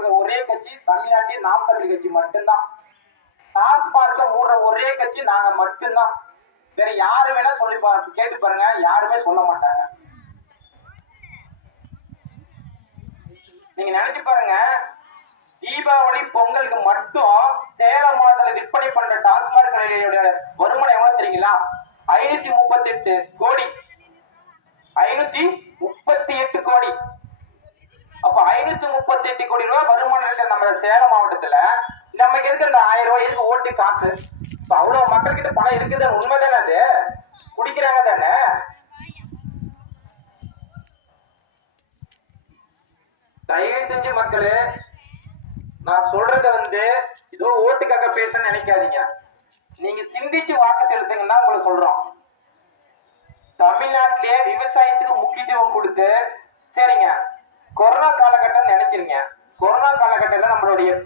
கொடுக்குற ஒரே கட்சி தமிழ்நாட்டில் நாம் தமிழ் கட்சி மட்டும்தான். டாஸ்மார்க்க மூடுற ஒரே கட்சி நாங்க மட்டும்தான். வேற யாரு வேணா சொல்லி பாருங்க கேட்டு பாருங்க. யாருமே சொல்ல மாட்டாங்க. நீங்க நினைச்சு பாருங்க. தீபாவளி பொங்கலுக்கு மட்டும் சேலம் மாவட்டத்தில் விற்பனை பண்ற டாஸ்மாக் கடையோட வருமானம் எவ்வளவு தெரியுங்களா? ஐநூத்தி முப்பத்தி எட்டு கோடி. ஐநூத்தி முப்பத்தி எட்டு கோடி. அப்ப ஐநூத்தி முப்பத்தி எட்டு கோடி ரூபாய் வருமானம் நம்ம சேலம் மாவட்டத்துல நமக்கு எதுக்கு அந்த ஆயிரம் ரூபாய் எதுக்கு ஓட்டு காசு? இப்ப அவ்வளவு மக்கள் கிட்ட பணம் இருக்குது உண்மைதானே அது? குடிக்கிறாங்க தானே? தயவு செஞ்சு மக்களே நான் சொல்றத வந்து ஏதோ ஓட்டுக்காக பேசணும்னு நினைக்காதீங்க. நீங்க சிந்திச்சு வாக்கு செலுத்துங்கன்னா உங்களை சொல்றோம். தமிழ்நாட்டிலேயே விவசாயத்துக்கு முக்கியத்துவம் கொடுத்து சரிங்க காலகட்டம் கொரோனா காலகட்டத்தில் நம்மளுடைய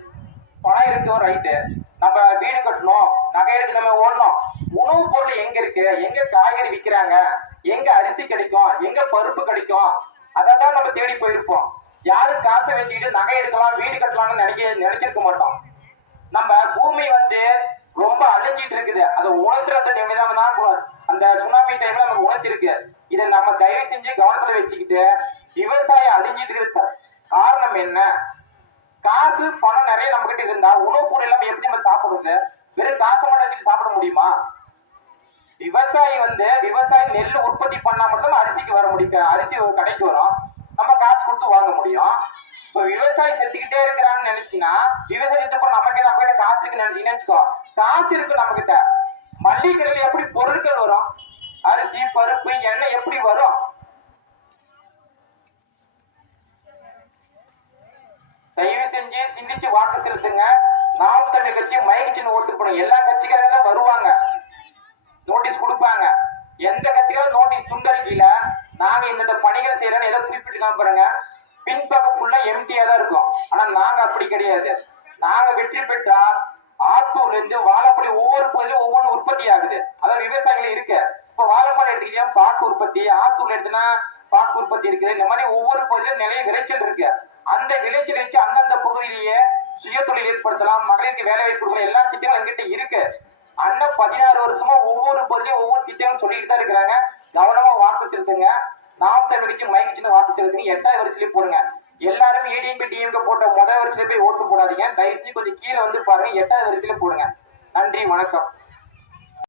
பணம் இருக்கும் ரைட்டு நம்ம வீடு கட்டணும் நகை எடுத்து நம்ம ஓடணும். உணவுப் பொருள் எங்க இருக்கு? எங்க காய்கறி விற்கிறாங்க எங்க அரிசி கிடைக்கும்? எங்க பருப்பு கிடைக்கும்? அதை தான் நம்ம தேடி போயிருப்போம். யாரும் காசை வச்சுக்கிட்டு நகை எடுக்கலாம் வீடு கட்டலாம்னு நினைக்க நினைச்சிருக்க மாட்டோம். நம்ம பூமி வந்து ரொம்ப அழிஞ்சிட்டு இருக்குது. அதை உணர்த்துறத நிமிடம் தான் அந்த சுனாமி டைம்ல நமக்கு உணர்த்திருக்கு. இதை நம்ம தயவு செஞ்சு கவனத்துல வச்சுக்கிட்டு விவசாயம் அழிஞ்சிட்டு இருக்கு காரணம் என்ன? காசு பணம் நிறைய நம்ம கிட்ட இருந்தா உணவு பொருள் இல்லாம எப்படி நம்ம சாப்பிடுறது? வெறும் காசு மட்டும் வச்சுட்டு சாப்பிட முடியுமா? விவசாயி வந்து விவசாயி நெல் உற்பத்தி பண்ணா மட்டும் அரிசிக்கு வர முடியும். அரிசி கடைக்கு வரும். நம்ம காசு கொடுத்து வாங்க முடியும். இப்ப விவசாயி செத்துக்கிட்டே இருக்கிறான்னு நினைச்சீங்கன்னா விவசாயி செத்து நம்ம கிட்ட நம்ம கிட்ட காசு இருக்குன்னு நினைச்சீங்கன்னு வச்சுக்கோ காசு இருக்கு நம்ம கிட்ட மல்லிகை எப்படி பொருட்கள் வரும்? அரிசி பருப்பு எண்ணெய் எப்படி வரும் தயவு செஞ்சு சிந்திச்சு வாக்கு செலுத்துங்க நாம் தமிழ் கட்சி மைக் ஓட்டு போடும் எல்லா கட்சிக்காரங்க தான் வருவாங்க. நோட்டீஸ் கொடுப்பாங்க. எந்த கட்சிக்காரும் நோட்டீஸ் துண்டறிக்கையில நாங்க இந்த பணிகள் செய்யறோம்னு ஏதோ குறிப்பிட்டு காமிப்பாருங்க பின்பக்கம் ஃபுல்லா எம்டியா தான் இருக்கும். ஆனா நாங்க அப்படி கிடையாது. நாங்க வெற்றி பெற்றா ஆத்தூர்ல இருந்து வாழைப்பழி ஒவ்வொரு பகுதியிலும் ஒவ்வொன்றும் உற்பத்தி ஆகுது. அதாவது விவசாயிகள் இருக்கு. இப்ப வாழைப்பழம் எடுத்துக்கிட்டா பாக்கு உற்பத்தி ஆத்தூர்ல எடுத்துனா பாக்கு உற்பத்தி இருக்குது. இந்த மாதிரி ஒவ்வொரு பகுதியிலும் நிறைய விளைச்சல் இருக்கு. அந்த விளைச்சல் வச்சு அந்தந்த பகுதியிலேயே சுய தொழில் ஏற்படுத்தலாம் மகளிருக்கு வேலை வாய்ப்பு கொடுக்கலாம் எல்லா திட்டங்களும் எங்கிட்ட இருக்கு. அண்ணன் பதினாறு வருஷமா ஒவ்வொரு பகுதியும் ஒவ்வொரு திட்டங்களும் சொல்லிட்டு தான் இருக்கிறாங்க. கவனமா வாக்கு செலுத்துங்க. நாம் தமிழுக்கு மைக் சின்ன வாக்கு செலுத்துங்க. எட்டாவது வரிசையிலே போடுங்க. எல்லாரும் ஏடிஎம்பி டிஎம்கே போட்ட முதல் வரிசையில போய் ஓட்டு போடாதீங்க. தயவு செஞ்சு கொஞ்சம் கீழே வந்து பாருங்க. எட்டாவது வரிசையில போடுங்க. நன்றி வணக்கம்.